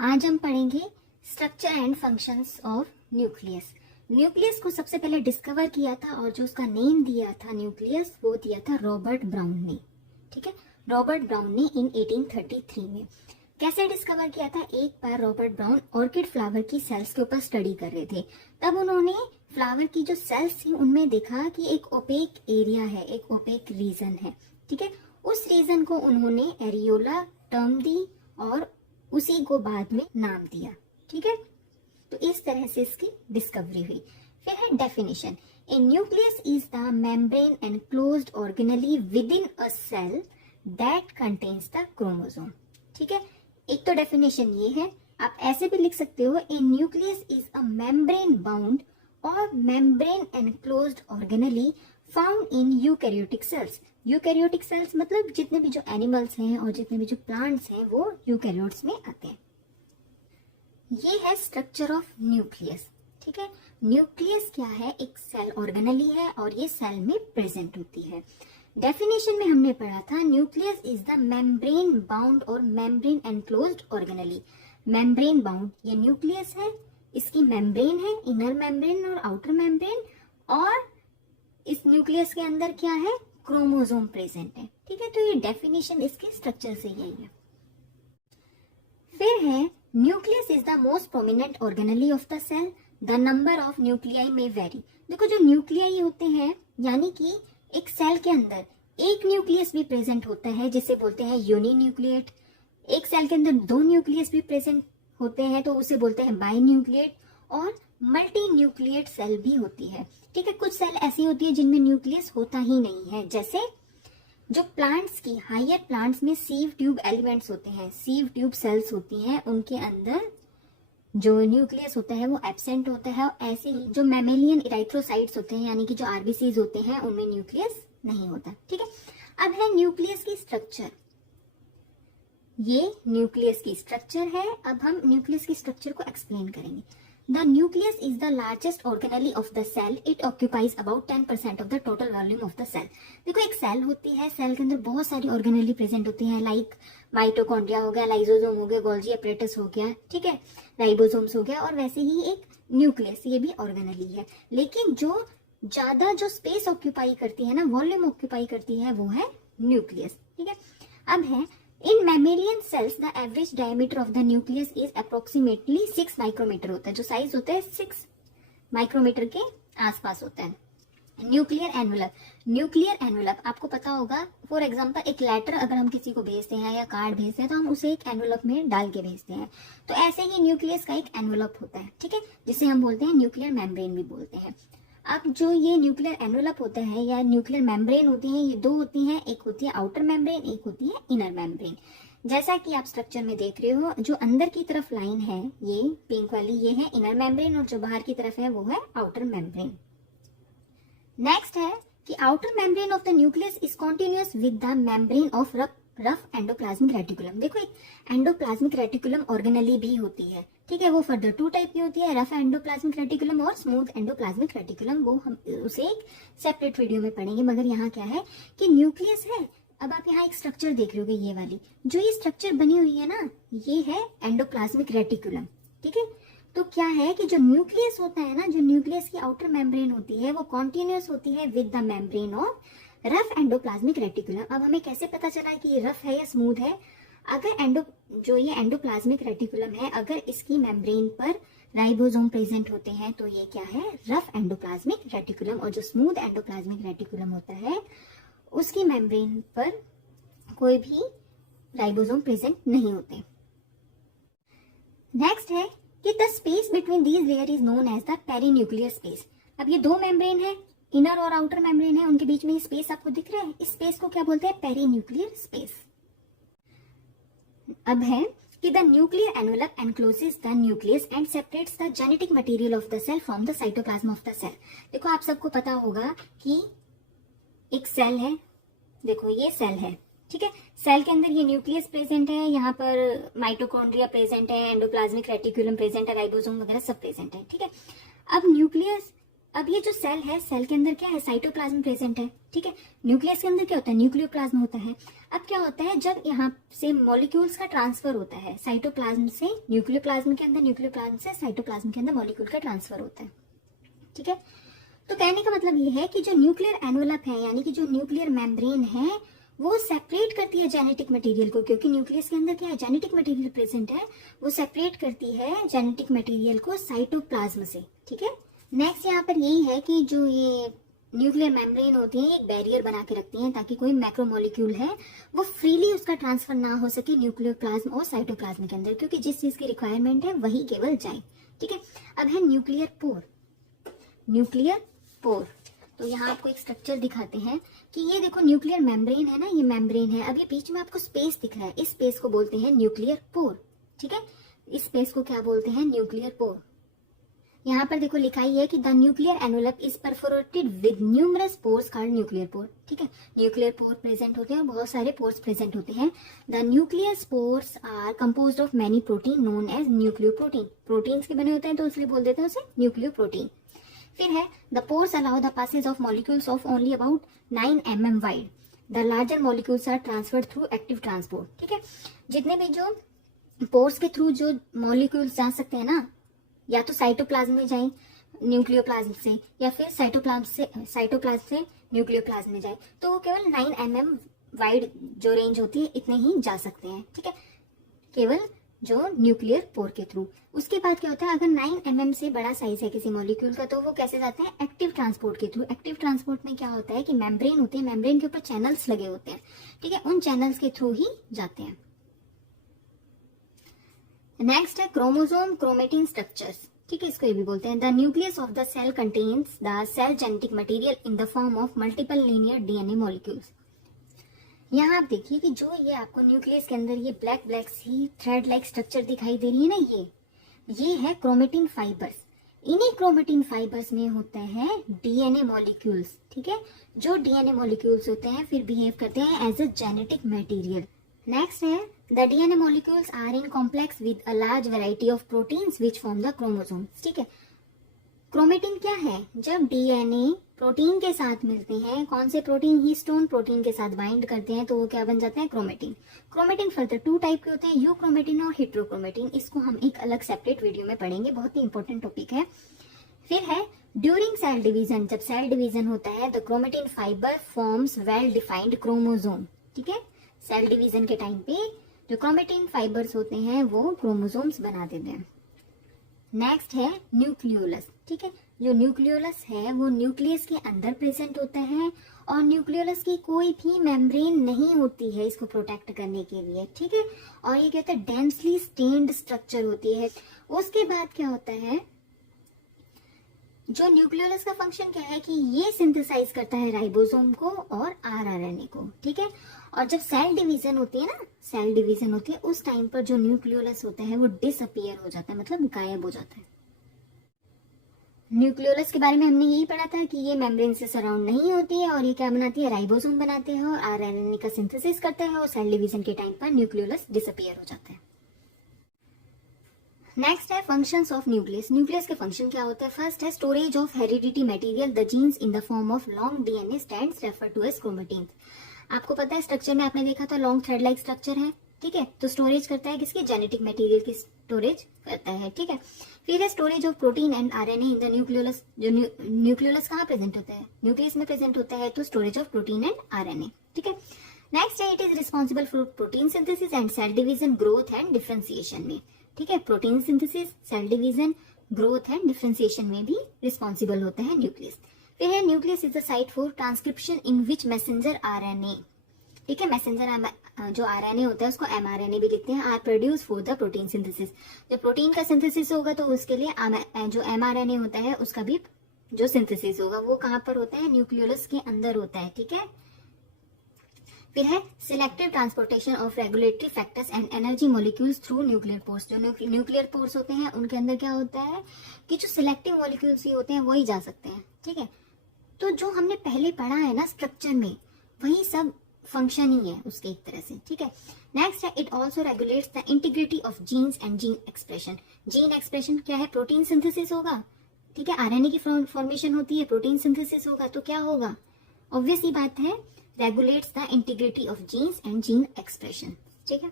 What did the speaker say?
आज हम पढ़ेंगे structure and functions of nucleus. Nucleus को सबसे पहले डिस्कवर किया था और जो उसका नेम दिया था न्यूक्लियस वो दिया था रॉबर्ट ब्राउन ने। ठीक है, रॉबर्ट ब्राउन ने इन 1833 में। कैसे डिस्कवर किया था? एक बार रॉबर्ट ब्राउन ऑर्किड फ्लावर की सेल्स के ऊपर स्टडी कर रहे थे, तब उन्होंने फ्लावर की जो सेल्स थी उनमें देखा कि एक ओपेक एरिया है, एक ओपेक रीजन है। ठीक है, उस रीजन को उन्होंने एरियोला टर्म दी और उसी को बाद में नाम दिया। ठीक है, तो इस तरह से इसकी डिस्कवरी हुई। फिर है definition. A nucleus is the membrane enclosed organelle within a cell that contains the chromosome. ठीक है, एक तो डेफिनेशन ये है, आप ऐसे भी लिख सकते हो a nucleus is a membrane bound और membrane enclosed organelle found in eukaryotic cells. Eukaryotic cells मतलब जितने भी जो एनिमल्स हैं और जितने भी जो प्लांट्स हैं वो यूकैरियोट्स में आते हैं। ये है स्ट्रक्चर ऑफ न्यूक्लियस। ठीक है, न्यूक्लियस क्या है? एक सेल ऑर्गेनेली है और ये सेल में प्रेजेंट होती है। डेफिनेशन में हमने पढ़ा था nucleus is the membrane bound और membrane enclosed organelle. Membrane bound ये न्यूक्लियस है, इसकी मेम्ब्रेन है, इनर मेम्ब्रेन और आउटर मेम्ब्रेन, और इस न्यूक्लियस के अंदर क्या है? क्रोमोसोम प्रेजेंट है। ठीक है, तो ये डेफिनेशन इसके स्ट्रक्चर से यही है। फिर है nucleus is the most prominent organelle of the cell, the number of nuclei may vary. देखो जो न्यूक्लियाई होते हैं यानी कि एक सेल के अंदर एक न्यूक्लियस भी प्रेजेंट होता है जिसे बोलते हैं यूनी न्यूक्लिएट। एक सेल के अंदर दो न्यूक्लियस भी प्रेजेंट होते हैं तो उसे बोलते हैं बाई न्यूक्लिएट, और मल्टी न्यूक्लिएट सेल भी होती है। ठीक है, कुछ सेल ऐसी होती है जिनमें न्यूक्लियस होता ही नहीं है, जैसे जो प्लांट्स की हायर प्लांट्स में सीव ट्यूब एलिमेंट्स होते हैं, सीव ट्यूब सेल्स होती हैं, उनके अंदर जो न्यूक्लियस होता है वो एब्सेंट होता है। और ऐसे ही जो मैमेलियन इराइथ्रोसाइट्स होते हैं यानी कि जो आरबीसीज होते हैं उनमें न्यूक्लियस नहीं होता। ठीक है, अब है न्यूक्लियस की स्ट्रक्चर। ये न्यूक्लियस की स्ट्रक्चर है। अब हम न्यूक्लियस की स्ट्रक्चर को एक्सप्लेन करेंगे। The nucleus is the largest organelle of the cell. It occupies about 10% of the total volume of the cell. देखो एक सेल होती है, सेल के अंदर बहुत सारी ऑर्गेनेली प्रेजेंट होती हैं, लाइक माइटोकॉन्ड्रिया हो गया, लाइसोसोम हो गया, गोल्जी एपरेटस हो गया, ठीक है, राइबोसोम्स हो गया, और वैसे ही एक न्यूक्लियस ये भी ऑर्गेनेली है। लेकिन जो ज्यादा जो स्पेस ऑक्यूपाई करती है ना, वॉल्यूम ऑक्यूपाई करती है, वो है न्यूक्लियस। ठीक है, अब है in mammalian cells the average diameter of the nucleus is approximately 6 micrometre होता है। जो साइज होता है 6 माइक्रोमीटर के आसपास होता है। Nuclear envelope. न्यूक्लियर एनवेलप आपको पता होगा, फॉर एग्जांपल एक लेटर अगर हम किसी को भेजते हैं या कार्ड भेजते हैं तो हम उसे एक एनवेलप में डाल के भेजते हैं, तो ऐसे ही न्यूक्लियस का एक एनवेलप होता है। ठीक है, जिसे हम बोलते हैं न्यूक्लियर मेम्ब्रेन भी बोलते हैं। अब जो ये न्यूक्लियर एनवेलप होता है या न्यूक्लियर मेम्ब्रेन होती है, ये दो होती हैं, एक होती है आउटर मेम्ब्रेन, एक होती है इनर मेम्ब्रेन। जैसा कि आप स्ट्रक्चर में देख रहे हो, जो अंदर की तरफ लाइन है ये पिंक वाली, ये है इनर मेम्ब्रेन, और जो बाहर की तरफ है वो है आउटर मेम्ब्रेन। नेक्स्ट है कि outer membrane of the nucleus is continuous with the membrane of rough endoplasmic reticulum. देखो एक एंडोप्लाज्मिक रेटिकुलम ऑर्गेनेली भी होती है। ठीक है, वो फर्दर 2 टाइप की होती है, रफ एंडोप्लाज्मिक रेटिकुलम और स्मूथ एंडोप्लाज्मिक रेटिकुलम। वो हम उसे एक सेपरेट वीडियो में पढ़ेंगे। मगर यहाँ क्या है कि न्यूक्लियस है। अब आप यहाँ एक स्ट्रक्चर देख रहे होगे, ये वाली जो ये स्ट्रक्चर बनी हुई है ना, ये है एंडोप्लाज्मिक रेटिकुलम। ठीक है, तो क्या है कि जो न्यूक्लियस होता है ना, जो न्यूक्लियस की आउटर मेम्ब्रेन होती है वो कॉन्टिन्यूअस होती है with the membrane of rough endoplasmic reticulum. अब हमें कैसे पता चला कि ये रफ है या स्मूथ है? अगर जो ये एंडोप्लाज्मिक रेटिकुलम है, अगर इसकी मेम्ब्रेन पर राइबोसोम प्रेजेंट होते हैं तो ये क्या है? Rough endoplasmic reticulum. और जो स्मूथ एंडोप्लाज्मिक रेटिकुलम होता है उसकी मेम्ब्रेन पर कोई भी राइबोसोम प्रेजेंट नहीं होते। नेक्स्ट है कि the space between these layer is known as the perinuclear space. अब ये दो मेम्ब्रेन है, इनर और आउटर मेम्ब्रेन है, उनके बीच में ये स्पेस आपको दिख रहा है, इस स्पेस को क्या बोलते हैं? Perinuclear space. अब है कि the nuclear envelope encloses the nucleus and separates the genetic material of the cell from the cytoplasm of the cell. देखो आप सबको पता होगा कि एक सेल है, देखो ये सेल है, ठीक है, सेल के अंदर ये न्यूक्लियस प्रेजेंट है, यहाँ पर माइटोकॉन्ड्रिया प्रेजेंट है, एंडोप्लाज्मिक रेटिकुलम प्रेजेंट है, राइबोसोम वगैरह सब प्रेजेंट है। ठीक है, अब न्यूक्लियस अब ये जो सेल है, सेल के अंदर क्या है, साइटोप्लाज्म प्रेजेंट है, ठीक है। न्यूक्लियस के अंदर क्या होता है, न्यूक्लियोप्लाज्म होता है। अब क्या होता है, जब यहाँ से मॉलिक्यूल्स का ट्रांसफर होता है साइटोप्लाज्म से न्यूक्लियोप्लाज्म के अंदर, न्यूक्लियोप्लाज्म से साइटोप्लाज्म के अंदर मॉलिक्यूल का ट्रांसफर होता है, ठीक है। तो कहने का मतलब ये है कि जो न्यूक्लियर एनवलप है, यानी कि जो न्यूक्लियर मेम्ब्रेन है, वो सेपरेट करती है जेनेटिक मटेरियल को, क्योंकि न्यूक्लियस के अंदर क्या है, जेनेटिक मटेरियल प्रेजेंट है, वो सेपरेट करती है जेनेटिक मटेरियल को साइटोप्लाज्म से, ठीक है। नेक्स्ट यहाँ पर यही है कि जो ये न्यूक्लियर मेम्ब्रेन होती है, एक बैरियर बना के रखती हैं ताकि कोई मैक्रोमोलिक्यूल है वो फ्रीली उसका ट्रांसफर ना हो सके न्यूक्लियोप्लाज्म और साइटोप्लाज्म के अंदर, क्योंकि जिस चीज की रिक्वायरमेंट है वही केवल जाए, ठीक है। अब है न्यूक्लियर पोर। न्यूक्लियर पोर, तो यहाँ आपको एक स्ट्रक्चर दिखाते हैं कि ये देखो न्यूक्लियर मेम्ब्रेन है ना, ये मेम्ब्रेन है। अब ये बीच में आपको स्पेस दिख रहा है, इस स्पेस को बोलते हैं न्यूक्लियर पोर, ठीक है। इस स्पेस को क्या बोलते हैं, न्यूक्लियर पोर। यहाँ पर देखो लिखा ही है कि the nuclear envelope is perforated with numerous pores called nuclear pore, ठीक है। न्यूक्लियर पोर प्रेजेंट होते हैं, बहुत सारे पोर्स प्रेजेंट होते हैं। The nuclear pores are composed of many protein known as nucleoprotein. Proteins के बने होते हैं तो इसलिए बोल देते हैं उसे न्यूक्लियोप्रोटीन। फिर है the pores allow the passage of molecules of only about 9 mm wide. The larger molecules are transferred through active transport, ठीक है। जितने भी जो पोर्स के थ्रू जो मॉलिक्यूल्स जा सकते हैं ना, या तो साइटोप्लाज्म में जाए न्यूक्लियोप्लाज्म से, या फिर साइटोप्लाज्म से न्यूक्लियोप्लाज्म में जाए, तो वो केवल 9 mm वाइड जो रेंज होती है इतने ही जा सकते हैं, ठीक है, केवल जो न्यूक्लियर पोर के थ्रू। उसके बाद क्या होता है, अगर 9 mm से बड़ा साइज है किसी मॉलिक्यूल का, तो वो कैसे जाते हैं, एक्टिव ट्रांसपोर्ट के थ्रू। एक्टिव ट्रांसपोर्ट में क्या होता है कि मेम्ब्रेन होते हैं, मेम्ब्रेन के ऊपर चैनल्स लगे होते हैं, ठीक है, उन चैनल्स के थ्रू ही जाते हैं। नेक्स्ट है क्रोमोसोम क्रोमेटिन स्ट्रक्चर्स, ठीक है, इसको ये भी बोलते हैं। The nucleus of the cell contains the cell genetic material in the form of multiple linear DNA molecules. यहाँ आप देखिए कि जो ये आपको न्यूक्लियस के अंदर ये ब्लैक ब्लैक सी थ्रेड लाइक स्ट्रक्चर दिखाई दे रही है ना, ये है क्रोमेटिन फाइबर्स। इन्हीं क्रोमेटिन फाइबर्स में होते हैं डीएनए मॉलिक्यूल्स, ठीक है। जो डीएनए मॉलिक्यूल्स होते हैं फिर बिहेव करते हैं as a genetic material. Next है the DNA molecules are in complex with a large variety of proteins which form the chromosomes, ठीक है। क्रोमेटिन क्या है, जब डीएनए प्रोटीन के साथ मिलते हैं, कौन से प्रोटीन, हिस्टोन प्रोटीन के साथ बाइंड करते हैं, तो वो क्या बन जाते हैं, क्रोमेटिन। क्रोमेटिन फर्दर 2 टाइप के होते हैं, यूक्रोमेटिन और हेट्रोक्रोमेटिन। इसको हम एक अलग सेपरेट वीडियो में पढ़ेंगे, बहुत ही इंपॉर्टेंट टॉपिक है। फिर है ड्यूरिंग सेल डिवीजन, जब सेल डिवीजन होता है the chromatin fibre forms well defined chromosome, ठीक है। सेल डिवीजन के टाइम पे जो क्रोमेटिन फाइबर्स होते हैं वो क्रोमोसोम्स बना देते हैं। नेक्स्ट है न्यूक्लियोलस, ठीक है। जो न्यूक्लियोलस है वो न्यूक्लियस के अंदर प्रेजेंट होता है, और न्यूक्लियोलस की कोई भी मेम्ब्रेन नहीं होती है इसको प्रोटेक्ट करने के लिए, ठीक है। और ये क्या होता है, डेंसली स्टेन्ड स्ट्रक्चर होती है। उसके बाद क्या होता है, जो न्यूक्लियोलस का फंक्शन क्या है कि ये सिंथेसाइज करता है राइबोसोम को और आरआरएनए को, ठीक है। और जब सेल डिवीजन होती है ना, सेल डिवीजन होती है, उस टाइम पर जो न्यूक्लियोलस होता है वो डिसअपियर हो जाता है, मतलब गायब हो जाता है। न्यूक्लियोलस के बारे में हमने यही पढ़ा था कि ये मेम्ब्रेन से सराउंड नहीं होती है, और ये क्या बनाती है, राइबोसोम बनाते हैं और आरएनए का सिंथेसिस करते हैं, और सेल डिवीजन के टाइम पर न्यूक्लियोलस डिसअपियर हो जाता है। नेक्स्ट है फंक्शंस ऑफ न्यूक्लियस। न्यूक्लियस के फंक्शन क्या होते हैं, फर्स्ट है storage of heredity material, the genes in the form of long DNA strands refer to as chromatin. आपको पता है स्ट्रक्चर में आपने देखा था लॉन्ग थ्रेड लाइक स्ट्रक्चर है, ठीक है। तो स्टोरेज करता है किसकी, जेनेटिक मटेरियल की स्टोरेज करता है, ठीक है। फिर है storage of protein and RNA in the nucleolus. जो न्यूक्लियोलस कहाँ प्रेजेंट होता है, न्यूक्लियस में प्रेजेंट होता है, तो storage of protein and RNA, ठीक है। नेक्स्ट है it is responsible for protein synthesis and cell division, growth and differentiation में, ठीक है। Protein synthesis, cell division, growth and differentiation में भी रिस्पॉन्सिबल होता है न्यूक्लियस। फिर है nucleus is the site for transcription in which messenger RNA, ठीक है। मैसेंजर जो आरएनए होता है उसको एमआरएनए भी लिखते हैं, are produce for the protein synthesis. जब प्रोटीन का सिंथेसिस होगा तो उसके लिए जो एमआरएनए होता है उसका भी जो सिंथेसिस होगा वो कहाँ पर होता है, न्यूक्लियोलस के अंदर होता है, ठीक है। फिर है selective transportation of regulatory factors and energy molecules through nuclear pores. जो न्यूक्लियर पोर्स होते हैं उनके अंदर क्या होता है कि जो सिलेक्टिव मॉलिक्यूल्स ही होते हैं वही जा सकते हैं, ठीक है। तो जो हमने पहले पढ़ा है ना स्ट्रक्चर में, वही सब फंक्शन ही है उसके एक तरह से, ठीक है। नेक्स्ट है it also regulates the integrity of genes and gene expression. Gene expression क्या है, प्रोटीन सिंथेसिस होगा ठीक है, आरएनए की फॉर्मेशन होती है, प्रोटीन सिंथेसिस होगा, तो क्या होगा, ऑब्वियस ही बात है, regulates the integrity of genes and gene expression. ठीक है।